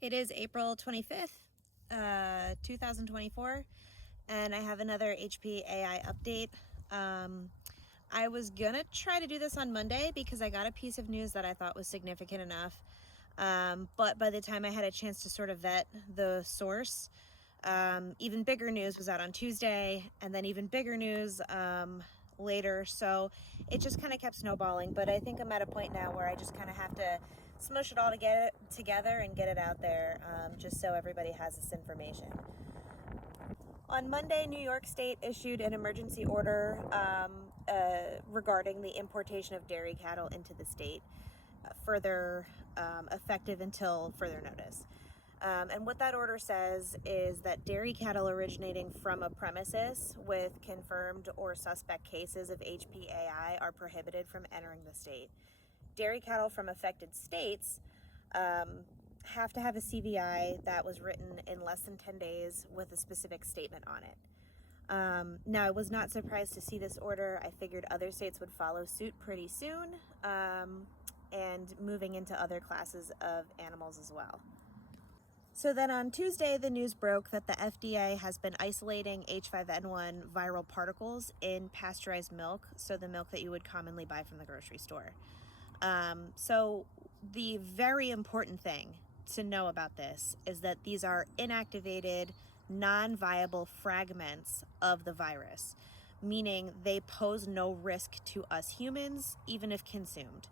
It is April 25th, 2024, and I have another HPAI update. I was gonna try to do this on Monday because I got a piece of news that I thought was significant enough. But by the time I had a chance to sort of vet the source, even bigger news was out on Tuesday, and then even bigger news later. So it just kind of kept snowballing. But I think I'm at a point now where I just kind of have to smush it all together and get it out there, just so everybody has this information. On Monday, New York State issued an emergency order regarding the importation of dairy cattle into the state, further effective until further notice. And what that order says is that dairy cattle originating from a premises with confirmed or suspect cases of HPAI are prohibited from entering the state. Dairy cattle from affected states have to have a CVI that was written in less than 10 days with a specific statement on it. Now, I was not surprised to see this order. I figured other states would follow suit pretty soon, and moving into other classes of animals as well. So then on Tuesday, the news broke that the FDA has been isolating H5N1 viral particles in pasteurized milk, so the milk that you would commonly buy from the grocery store. So the very important thing to know about this is that these are inactivated, non-viable fragments of the virus, meaning they pose no risk to us humans, even if consumed.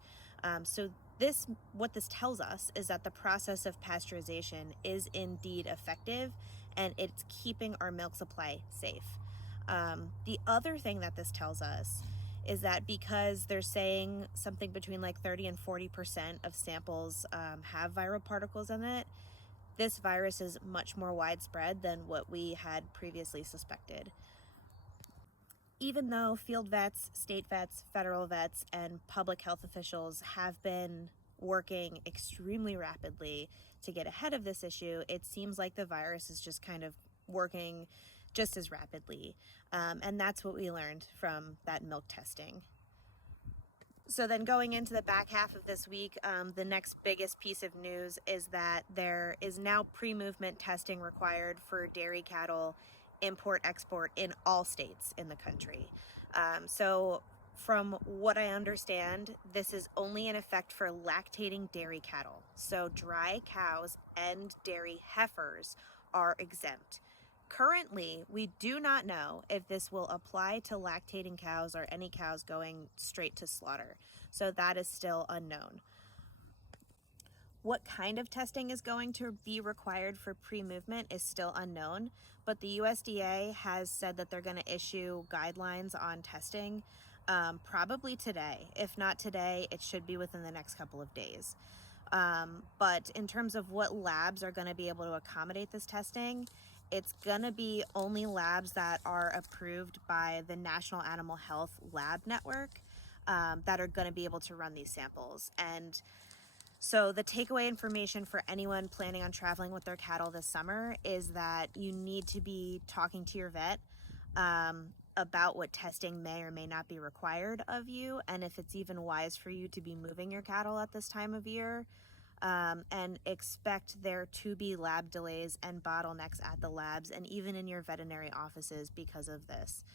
What this tells us is that the process of pasteurization is indeed effective, and it's keeping our milk supply safe. The other thing that this tells us is that because they're saying something between like 30 and 40% of samples have viral particles in it, this virus is much more widespread than what we had previously suspected. Even though field vets, state vets, federal vets, and public health officials have been working extremely rapidly to get ahead of this issue, it seems like the virus is just kind of working just as rapidly. And that's what we learned from that milk testing. So then going into the back half of this week, the next biggest piece of news is that there is now pre-movement testing required for dairy cattle import-export in all states in the country. So from what I understand, this is only in effect for lactating dairy cattle. So dry cows and dairy heifers are exempt. Currently, we do not know if this will apply to lactating cows or any cows going straight to slaughter. So that is still unknown. What kind of testing is going to be required for pre-movement is still unknown, but the USDA has said that they're going to issue guidelines on testing probably today. If not today, it should be within the next couple of days. But in terms of what labs are going to be able to accommodate this testing, it's going to be only labs that are approved by the National Animal Health Lab Network that are going to be able to run these samples. And so the takeaway information for anyone planning on traveling with their cattle this summer is that you need to be talking to your vet about what testing may or may not be required of you, and if it's even wise for you to be moving your cattle at this time of year, and expect there to be lab delays and bottlenecks at the labs and even in your veterinary offices because of this.